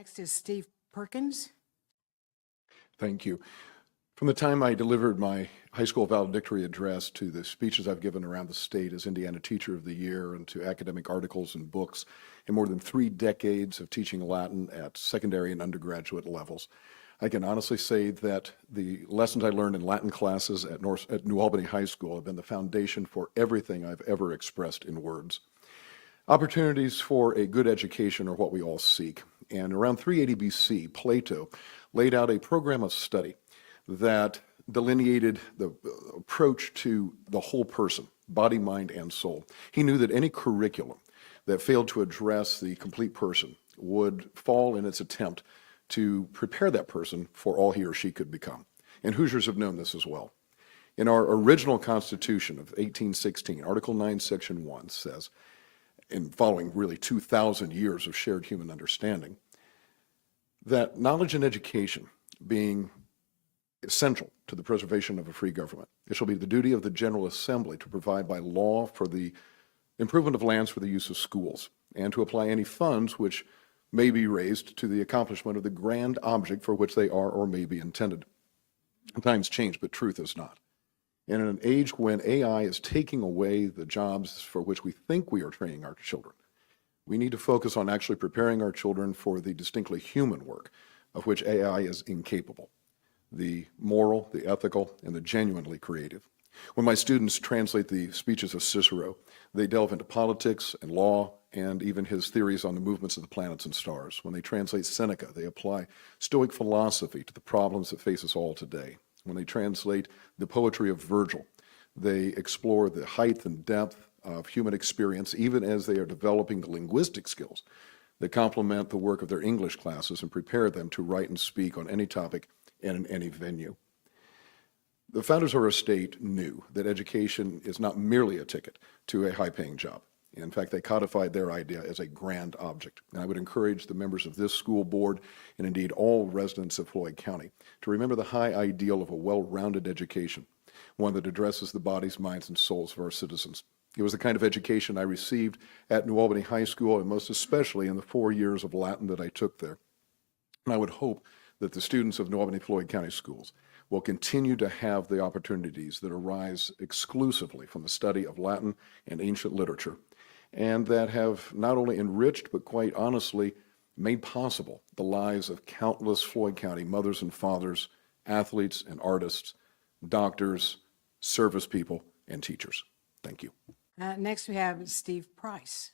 Next is Steve Perkins. Thank you. From the time I delivered my high school valedictory address to the speeches I've given around the state as Indiana Teacher of the Year and to academic articles and books in more than 3 decades of teaching Latin at secondary and undergraduate levels, I can honestly say that the lessons I learned in Latin classes at New Albany High School have been the foundation for everything I've ever expressed in words. Opportunities for a good education are what we all seek. And around 380 BC, Plato laid out a program of study that delineated the approach to the whole person, body, mind, and soul. He knew that any curriculum that failed to address the complete person would fall in its attempt to prepare that person for all he or she could become. And Hoosiers have known this as well. In our original Constitution of 1816, Article 9, Section 1 says, and following really 2,000 years of shared human understanding, that knowledge and education being essential to the preservation of a free government, it shall be the duty of the General Assembly to provide by law for the improvement of lands for the use of schools, and to apply any funds which may be raised to the accomplishment of the grand object for which they are or may be intended. Times change, but truth is not. And in an age when AI is taking away the jobs for which we think we are training our children, we need to focus on actually preparing our children for the distinctly human work of which AI is incapable, the moral, the ethical, and the genuinely creative. When my students translate the speeches of Cicero, they delve into politics and law and even his theories on the movements of the planets and stars. When they translate Seneca, they apply Stoic philosophy to the problems that face us all today. When they translate the poetry of Virgil, they explore the height and depth of human experience, even as they are developing the linguistic skills that complement the work of their English classes and prepare them to write and speak on any topic and in any venue. The founders of our state knew that education is not merely a ticket to a high-paying job. In fact, they codified their idea as a grand object. And I would encourage the members of this school board, and indeed all residents of Floyd County, to remember the high ideal of a well-rounded education, one that addresses the bodies, minds, and souls of our citizens. It was the kind of education I received at New Albany High School, and most especially in the 4 years of Latin that I took there. And I would hope that the students of New Albany Floyd County Schools will continue to have the opportunities that arise exclusively from the study of Latin and ancient literature, and that have not only enriched, but quite honestly, made possible the lives of countless Floyd County mothers and fathers, athletes and artists, doctors, service people, and teachers. Thank you. Next we have Steve Price.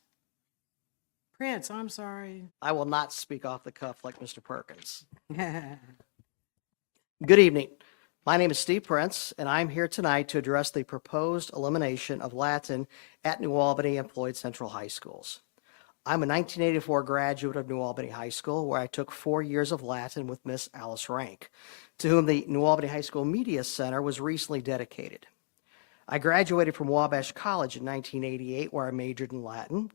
Prince, I'm sorry. I will not speak off the cuff like Mr. Perkins. Good evening. My name is Steve Prince, and I'm here tonight to address the proposed elimination of Latin at New Albany and Floyd Central High Schools. I'm a 1984 graduate of New Albany High School, where I took 4 years of Latin with Miss Alice Rank, to whom the New Albany High School Media Center was recently dedicated. I graduated from Wabash College in 1988, where I majored in Latin.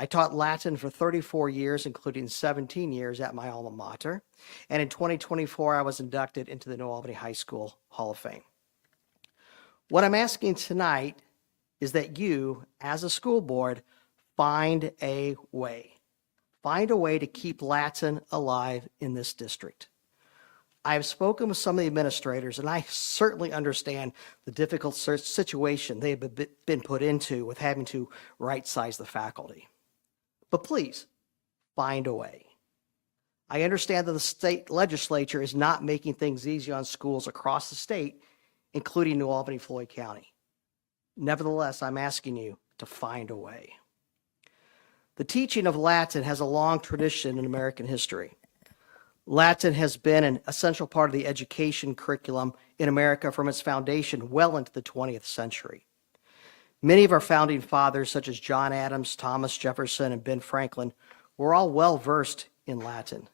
I taught Latin for 34 years, including 17 years at my alma mater. And in 2024, I was inducted into the New Albany High School Hall of Fame. What I'm asking tonight is that you, as a school board, find a way. Find a way to keep Latin alive in this district. I have spoken with some of the administrators, and I certainly understand the difficult situation they have been put into with having to right-size the faculty. But please, find a way. I understand that the state legislature is not making things easy on schools across the state, including New Albany Floyd County. Nevertheless, I'm asking you to find a way. The teaching of Latin has a long tradition in American history. Latin has been an essential part of the education curriculum in America from its foundation well into the 20th century. Many of our founding fathers, such as John Adams, Thomas Jefferson, and Ben Franklin, were all well-versed in Latin.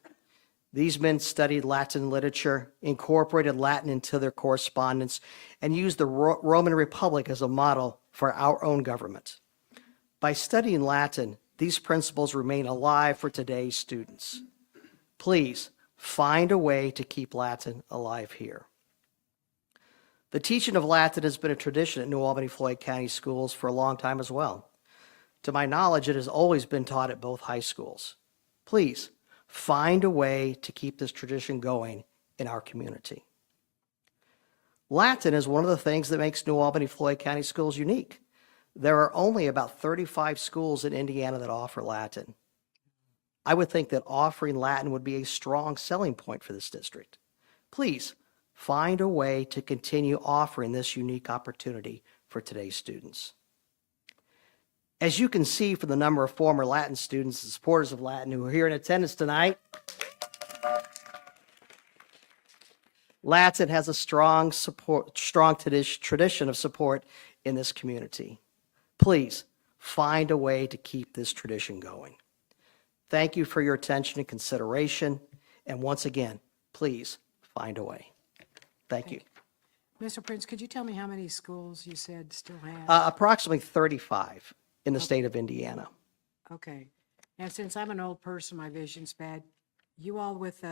These men studied Latin literature, incorporated Latin into their correspondence, and used the Roman Republic as a model for our own government. By studying Latin, these principles remain alive for today's students. Please, find a way to keep Latin alive here. The teaching of Latin has been a tradition at New Albany Floyd County Schools for a long time as well. To my knowledge, it has always been taught at both high schools. Please, find a way to keep this tradition going in our community. Latin is one of the things that makes New Albany Floyd County Schools unique. There are only about 35 schools in Indiana that offer Latin. I would think that offering Latin would be a strong selling point for this district. Please find a way to continue offering this unique opportunity for today's students. As you can see from the number of former Latin students and supporters of Latin who are here in attendance tonight, Latin has a strong tradition of support in this community. Please find a way to keep this tradition going. Thank you for your attention and consideration. And once again, please find a way. Thank you. Mr. Prince, could you tell me how many schools you said still have? Approximately 35 in the state of Indiana. Okay. And since I'm an old person, my vision's bad, you all with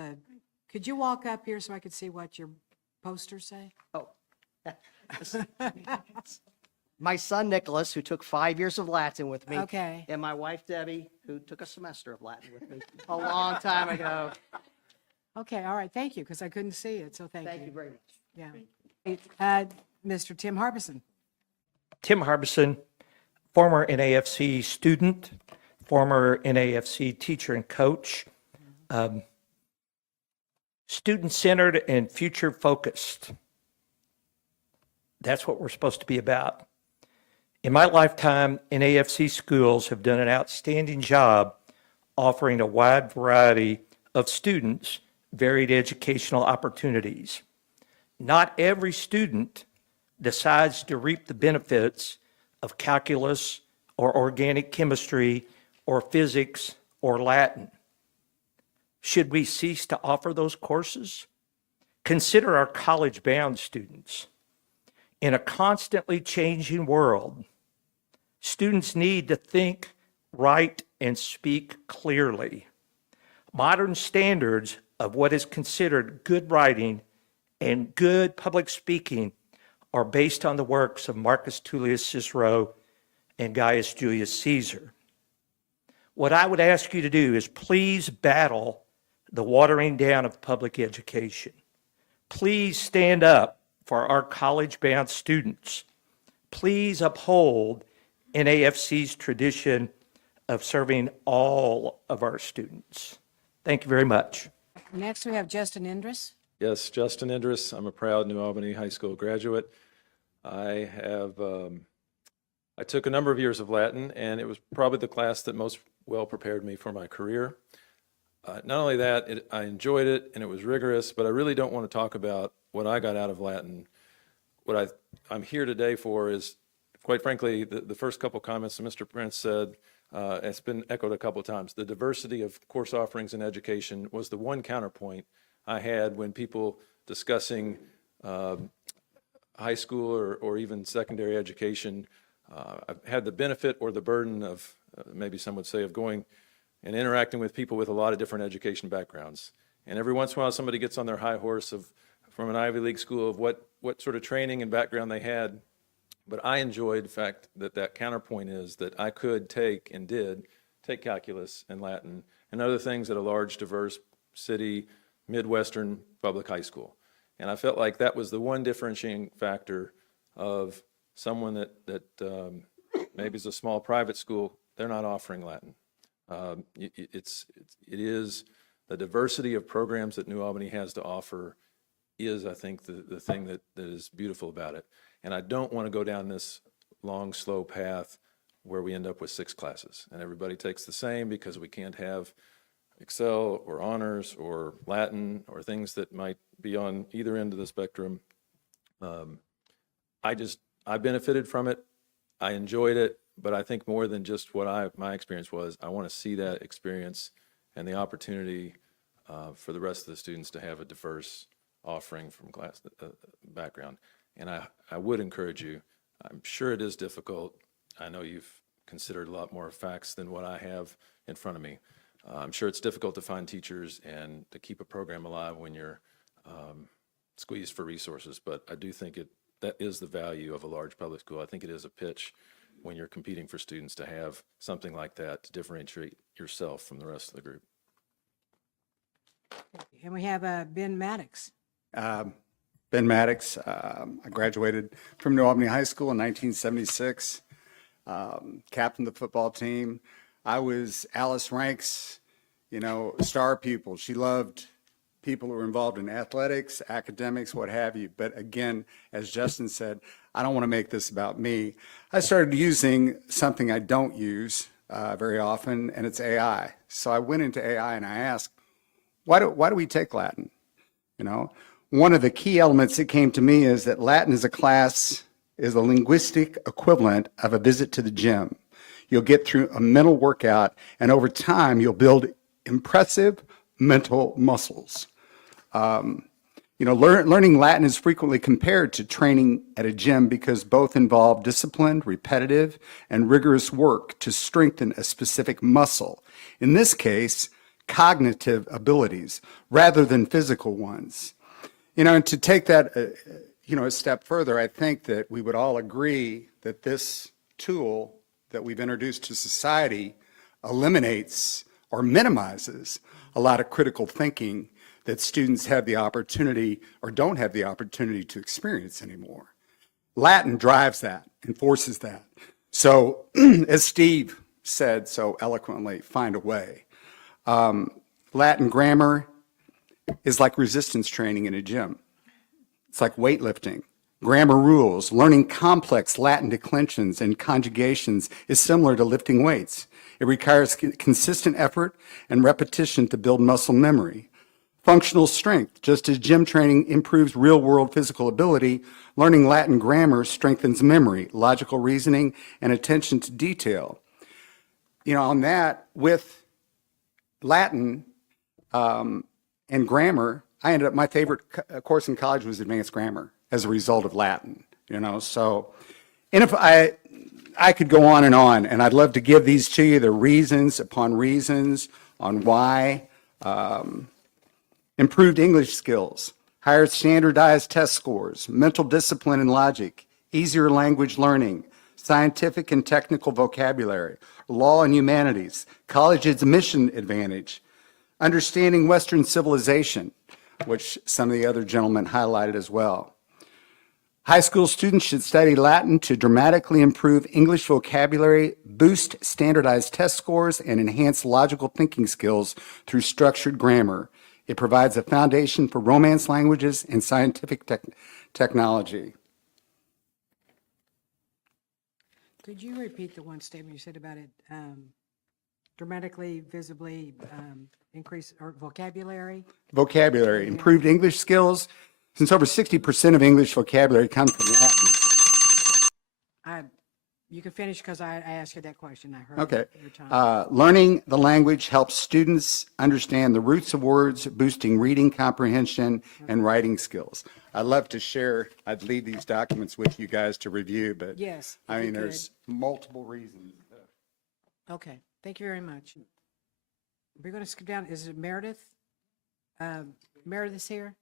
could you walk up here so I could see what your posters say? Oh. My son Nicholas, who took 5 years of Latin with me. Okay. And my wife Debbie, who took a semester of Latin with me a long time ago. Okay, all right, thank you, because I couldn't see it, so thank you. Thank you very much. Yeah. Mr. Tim Harbison. Tim Harbison, former NAFC student, former NAFC teacher and coach, student-centered and future-focused. That's what we're supposed to be about. In my lifetime, NAFC schools have done an outstanding job offering a wide variety of students varied educational opportunities. Not every student decides to reap the benefits of calculus or organic chemistry or physics or Latin. Should we cease to offer those courses? Consider our college-bound students. In a constantly changing world, students need to think, write, and speak clearly. Modern standards of what is considered good writing and good public speaking are based on the works of Marcus Tullius Cicero and Gaius Julius Caesar. What I would ask you to do is please battle the watering down of public education. Please stand up for our college-bound students. Please uphold NAFC's tradition of serving all of our students. Thank you very much. Next, we have Justin Indris. Yes, Justin Indris. I'm a proud New Albany High School graduate. I took a number of years of Latin, and it was probably the class that most well prepared me for my career. Not only that, I enjoyed it, and it was rigorous, but I really don't want to talk about what I got out of Latin. What I'm here today for is, quite frankly, the first couple comments that Mr. Prince said, it's been echoed a couple of times. The diversity of course offerings in education was the one counterpoint I had when people discussing high school or even secondary education. I've had the benefit or the burden of, maybe some would say, of going and interacting with people with a lot of different education backgrounds. And every once in a while somebody gets on their high horse from an Ivy League school of what sort of training and background they had. But I enjoyed the fact that counterpoint is that I could take and did take calculus and Latin and other things at a large, diverse city, Midwestern public high school. And I felt like that was the one differentiating factor of someone that maybe is a small private school, they're not offering Latin. It is the diversity of programs that New Albany has to offer is, I think, the thing that is beautiful about it. And I don't want to go down this long, slow path where we end up with 6 classes and everybody takes the same because we can't have Excel or honors or Latin or things that might be on either end of the spectrum. I benefited from it. I enjoyed it, but I think more than just what my experience was, I want to see that experience and the opportunity for the rest of the students to have a diverse offering from class background. And I would encourage you, I'm sure it is difficult. I know you've considered a lot more facts than what I have in front of me. I'm sure it's difficult to find teachers and to keep a program alive when you're squeezed for resources, but I do think that is the value of a large public school. I think it is a pitch when you're competing for students to have something like that to differentiate yourself from the rest of the group. and we have Ben Maddox. Ben Maddox. I graduated from New Albany High School in 1976. Captained the football team. I was Alice Rank's, star pupil. She loved people who were involved in athletics, academics, what have you. But again, as Justin said, I don't want to make this about me. I started using something I don't use very often, and it's AI. So I went into AI and I asked, why do we take Latin? One of the key elements that came to me is that Latin as a class is a linguistic equivalent of a visit to the gym. You'll get through a mental workout, and over time, you'll build impressive mental muscles. Learning Latin is frequently compared to training at a gym because both involve disciplined, repetitive, and rigorous work to strengthen a specific muscle. In this case, cognitive abilities rather than physical ones. And to take that, a step further, I think that we would all agree that this tool that we've introduced to society eliminates or minimizes a lot of critical thinking that students have the opportunity or don't have the opportunity to experience anymore. Latin drives that, enforces that. So, as Steve said so eloquently, find a way. Latin grammar is like resistance training in a gym. It's like weightlifting. Grammar rules, learning complex Latin declensions and conjugations is similar to lifting weights. It requires consistent effort and repetition to build muscle memory. Functional strength, just as gym training improves real-world physical ability, learning Latin grammar strengthens memory, logical reasoning, and attention to detail. On that, with Latin and grammar, my favorite course in college was advanced grammar as a result of Latin, so, and if I could go on, and I'd love to give these to you, the reasons upon reasons on why. Improved English skills, higher standardized test scores, mental discipline and logic, easier language learning, scientific and technical vocabulary, law and humanities, college admission advantage, understanding Western civilization, which some of the other gentlemen highlighted as well. High school students should study Latin to dramatically improve English vocabulary, boost standardized test scores, and enhance logical thinking skills through structured grammar. It provides a foundation for Romance languages and scientific technology. Could you repeat the one statement you said about it dramatically, visibly increase or vocabulary? Vocabulary, improved English skills. Since over 60% of English vocabulary comes from Latin. You can finish because I asked you that question. I heard Okay. your time. Learning the language helps students understand the roots of words, boosting reading comprehension and writing skills. I'd love to share, I'd leave these documents with you guys to review, but Yes, I if you mean, could. there's multiple reasons. Okay, thank you very much. We're going to skip down. Is it Meredith? Meredith's here?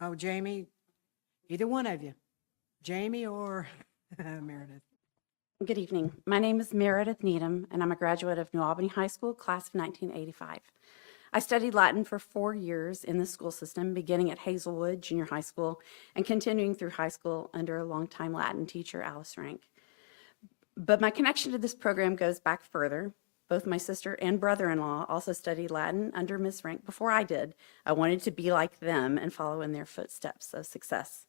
Oh, Jamie? Either one of you. Jamie or Meredith? Good evening. My name is Meredith Needham, and I'm a graduate of New Albany High School, class of 1985. I studied Latin for 4 years in the school system, beginning at Hazelwood Junior High School and continuing through high school under a longtime Latin teacher, Alice Rank. But my connection to this program goes back further. Both my sister and brother-in-law also studied Latin under Miss Rank before I did. I wanted to be like them and follow in their footsteps of success.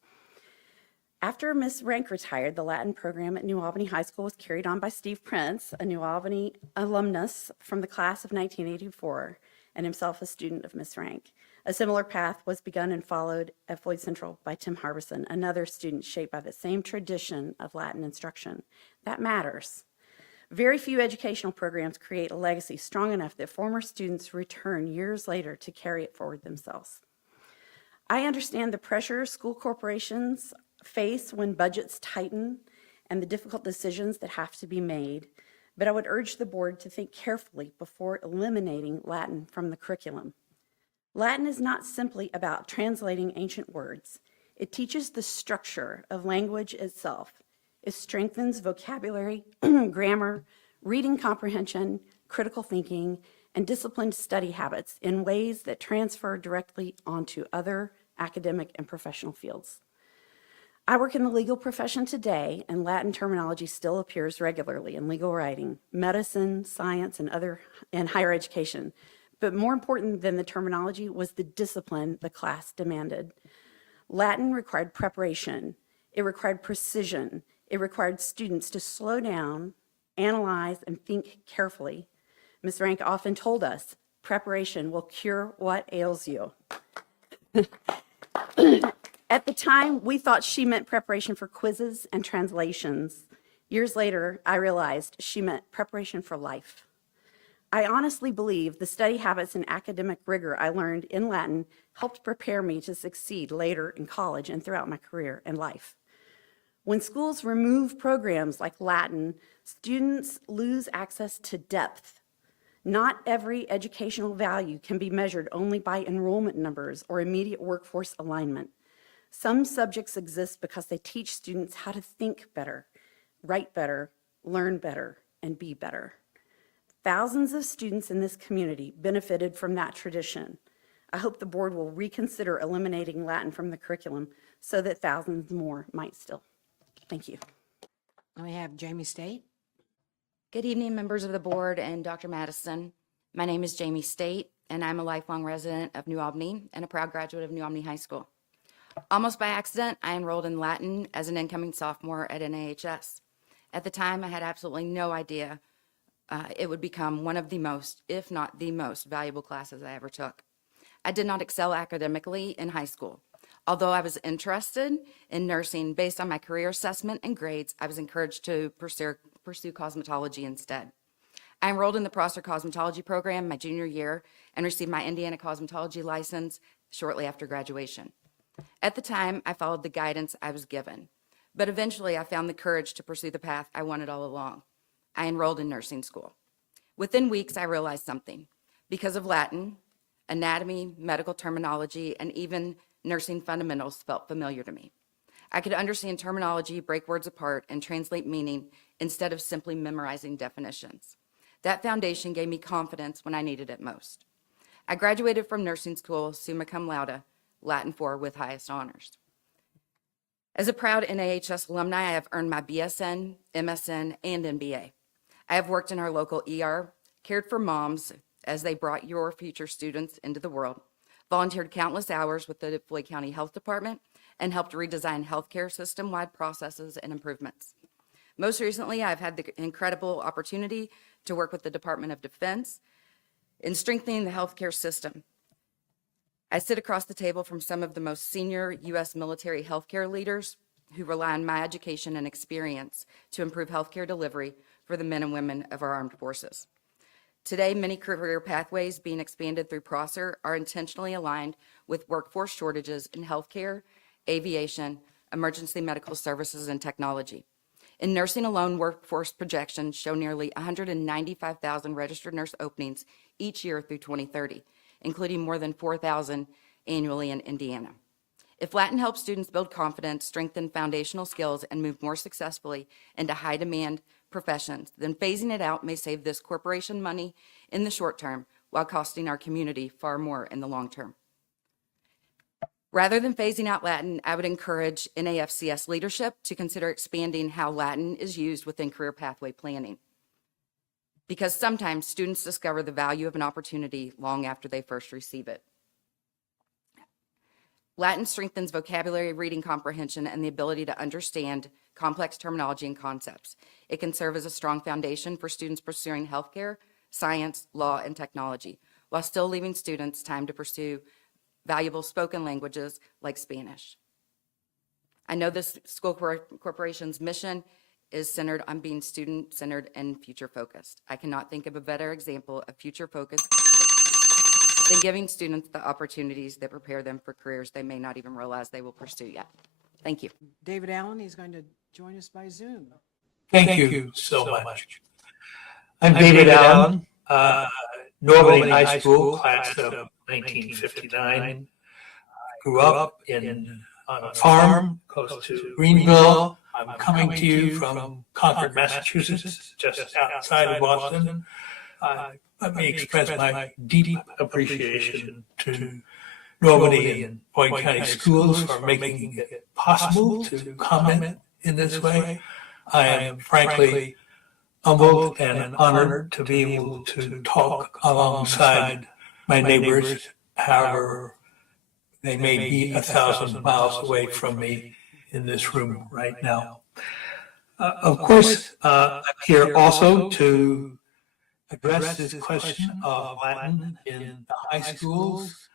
After Miss Rank retired, the Latin program at New Albany High School was carried on by Steve Prince, a New Albany alumnus from the class of 1984, and himself a student of Miss Rank. A similar path was begun and followed at Floyd Central by Tim Harbison, another student shaped by the same tradition of Latin instruction. That matters. Very few educational programs create a legacy strong enough that former students return years later to carry it forward themselves. I understand the pressure school corporations face when budgets tighten and the difficult decisions that have to be made, but I would urge the board to think carefully before eliminating Latin from the curriculum. Latin is not simply about translating ancient words. It teaches the structure of language itself. It strengthens vocabulary, grammar, reading comprehension, critical thinking, and disciplined study habits in ways that transfer directly onto other academic and professional fields. I work in the legal profession today, and Latin terminology still appears regularly in legal writing, medicine, science, and higher education. But more important than the terminology was the discipline the class demanded. Latin required preparation. It required precision. It required students to slow down, analyze, and think carefully. Ms. Rank often told us, preparation will cure what ails you. At the time, we thought she meant preparation for quizzes and translations. Years later, I realized she meant preparation for life. I honestly believe the study habits and academic rigor I learned in Latin helped prepare me to succeed later in college and throughout my career and life. When schools remove programs like Latin, students lose access to depth. Not every educational value can be measured only by enrollment numbers or immediate workforce alignment. Some subjects exist because they teach students how to think better, write better, learn better, and be better. Thousands of students in this community benefited from that tradition. I hope the board will reconsider eliminating Latin from the curriculum so that thousands more might still. Thank you. We have Jamie State. Good evening, members of the board and Dr. Madison. My name is Jamie State, and I'm a lifelong resident of New Albany and a proud graduate of New Albany High School. Almost by accident, I enrolled in Latin as an incoming sophomore at NAHS. At the time, I had absolutely no idea it would become one of the most, if not the most, valuable classes I ever took. I did not excel academically in high school. Although I was interested in nursing based on my career assessment and grades, I was encouraged to pursue cosmetology instead. I enrolled in the Prosser Cosmetology program my junior year and received my Indiana cosmetology license shortly after graduation. At the time, I followed the guidance I was given, but eventually I found the courage to pursue the path I wanted all along. I enrolled in nursing school. Within weeks, I realized something. Because of Latin, anatomy, medical terminology, and even nursing fundamentals felt familiar to me. I could understand terminology, break words apart, and translate meaning instead of simply memorizing definitions. That foundation gave me confidence when I needed it most. I graduated from nursing school summa cum laude, Latin 4 with highest honors. As a proud NAHS alumni, I have earned my BSN, MSN, and MBA. I have worked in our local ER, cared for moms as they brought your future students into the world, volunteered countless hours with the Floyd County Health Department, and helped redesign healthcare system-wide processes and improvements. Most recently, I've had the incredible opportunity to work with the Department of Defense in strengthening the healthcare system. I sit across the table from some of the most senior U.S. military healthcare leaders who rely on my education and experience to improve healthcare delivery for the men and women of our armed forces. Today, many career pathways being expanded through Prosser are intentionally aligned with workforce shortages in healthcare, aviation, emergency medical services, and technology. In nursing alone, workforce projections show nearly 195,000 registered nurse openings each year through 2030, including more than 4,000 annually in Indiana. If Latin helps students build confidence, strengthen foundational skills, and move more successfully into high-demand professions, then phasing it out may save this corporation money in the short term while costing our community far more in the long term. Rather than phasing out Latin, I would encourage NAFCS leadership to consider expanding how Latin is used within career pathway planning. Because sometimes students discover the value of an opportunity long after they first receive it. Latin strengthens vocabulary, reading comprehension, and the ability to understand complex terminology and concepts. It can serve as a strong foundation for students pursuing healthcare, science, law, and technology, while still leaving students time to pursue valuable spoken languages like Spanish. I know this school corporation's mission is centered on being student-centered and future-focused. I cannot think of a better example of future focus than giving students the opportunities that prepare them for careers they may not even realize they will pursue yet. Thank you. David Allen, he's going to join us by Zoom. Thank you so much. I'm David Allen, New Albany High School, class of 1959. Grew up on a farm close to Greenville. I'm coming to you from Concord, Massachusetts, just outside of Boston. I let me express my deep appreciation to New Albany and Floyd County Schools for making it possible to comment in this way. I am frankly humbled and honored to be able to talk alongside my neighbors, however they may be 1,000 miles away from me in this room right now. Of course, I'm here also to address this question of Latin in the high schools.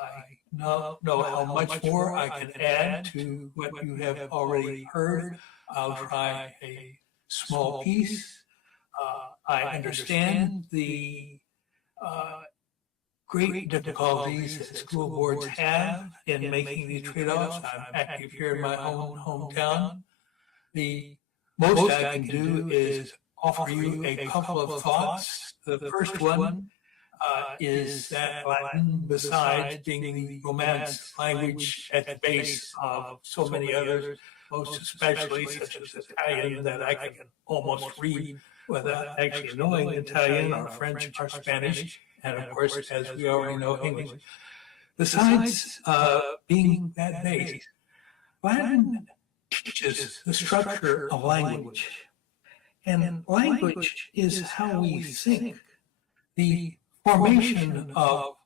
I know how much more I can add to what you have already heard. I'll try a small piece. I understand the great difficulties that school boards have in making these trade-offs. I'm active here in my own hometown. The most I can do is offer you a couple of thoughts. The first one is that Latin, besides being the Romance language at the base of so many others, most especially such as Italian, that I can almost read without actually knowing Italian or French or Spanish, and of course, as we already know, English. Besides being that base, Latin teaches the structure of language. And language is how we think. The formation of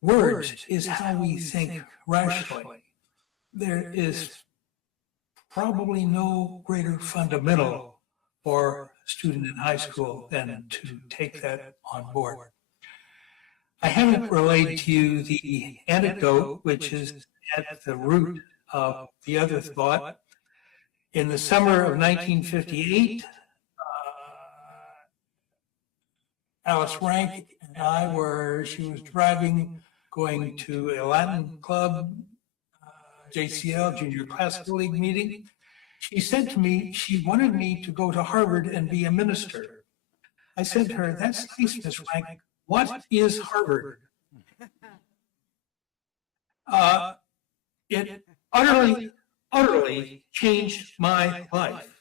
words is how we think rationally. There is probably no greater fundamental for a student in high school than to take that on board. I haven't relayed to you the anecdote, which is at the root of the other thought. In the summer of 1958, Alice Rank and I she was driving, going to a Latin club, JCL, Junior Classical League meeting. She said to me she wanted me to go to Harvard and be a minister. I said to her, "That's nice, Miss Rank. What is Harvard?" It utterly changed my life.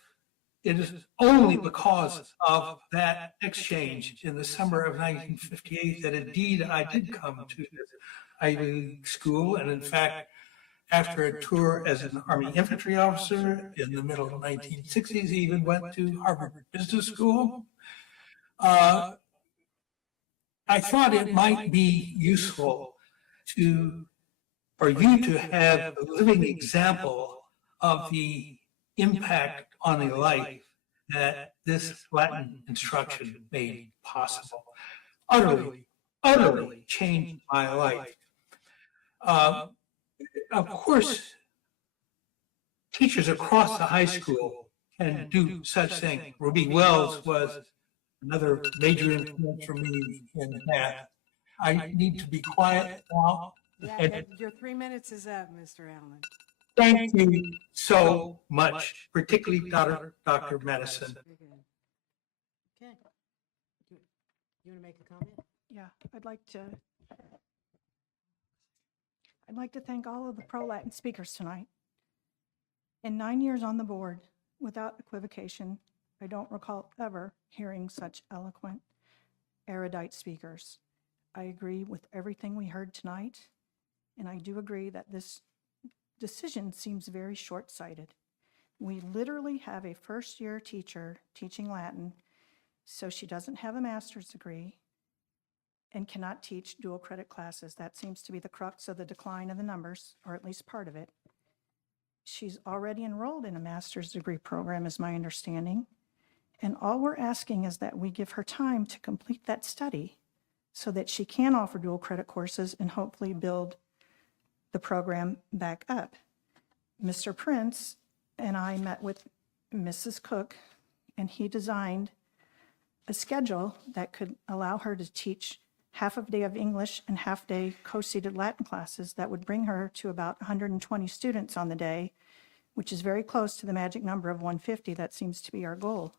It is only because of that exchange in the summer of 1958 that indeed I did come to this Ivy League school. And in fact, after a tour as an Army infantry officer in the middle of the 1960s, he even went to Harvard Business School. I thought it might be useful for you to have a living example of the impact on a life that this Latin instruction made possible. Utterly changed my life. Of course, teachers across the high school can do such things. Ruby Wells was another major influence for me in math. I need to be quiet now. Yeah, your 3 minutes is up, Mr. Allen. Thank you so much, particularly Dr. Madison. Very good. Okay. You want to make a comment? Yeah, I'd like to thank all of the pro-Latin speakers tonight. In 9 years on the board, without equivocation, I don't recall ever hearing such eloquent, erudite speakers. I agree with everything we heard tonight, and I do agree that this decision seems very short-sighted. We literally have a first-year teacher teaching Latin, so she doesn't have a master's degree and cannot teach dual credit classes. That seems to be the crux of the decline of the numbers, or at least part of it. She's already enrolled in a master's degree program, is my understanding, and all we're asking is that we give her time to complete that study so that she can offer dual credit courses and hopefully build the program back up. Mr. Prince and I met with Mrs. Cook, and he designed a schedule that could allow her to teach half a day of English and half day co-seated Latin classes that would bring her to about 120 students on the day, which is very close to the magic number of 150. That seems to be our goal.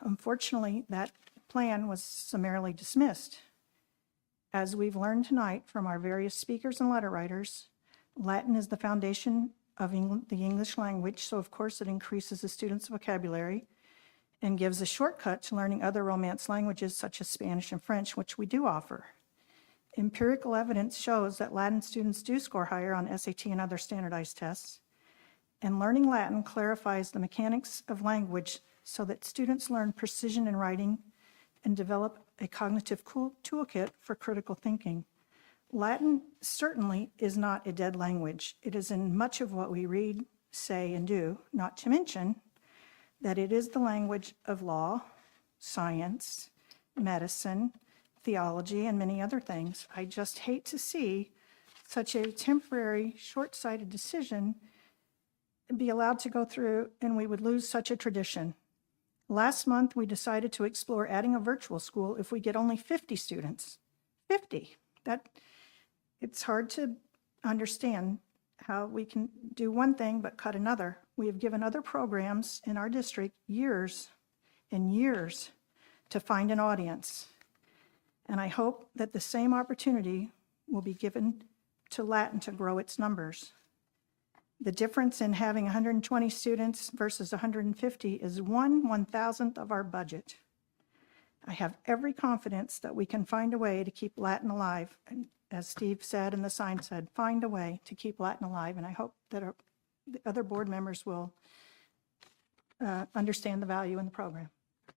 Unfortunately, that plan was summarily dismissed. As we've learned tonight from our various speakers and letter writers, Latin is the foundation of the English language, so of course it increases the students' vocabulary, and gives a shortcut to learning other Romance languages such as Spanish and French, which we do offer. Empirical evidence shows that Latin students do score higher on SAT and other standardized tests, and learning Latin clarifies the mechanics of language so that students learn precision in writing and develop a cognitive toolkit for critical thinking. Latin certainly is not a dead language. It is in much of what we read, say, and do, not to mention that it is the language of law, science, medicine, theology, and many other things. I just hate to see such a temporary, short-sighted decision be allowed to go through, and we would lose such a tradition. Last month, we decided to explore adding a virtual school if we get only 50 students. 50. It's hard to understand how we can do one thing but cut another. We have given other programs in our district years and years to find an audience. And I hope that the same opportunity will be given to Latin to grow its numbers. The difference in having 120 students versus 150 is 1/1000th of our budget. I have every confidence that we can find a way to keep Latin alive. And as Steve said and the sign said, find a way to keep Latin alive. And I hope that the other board members will understand the value in the program.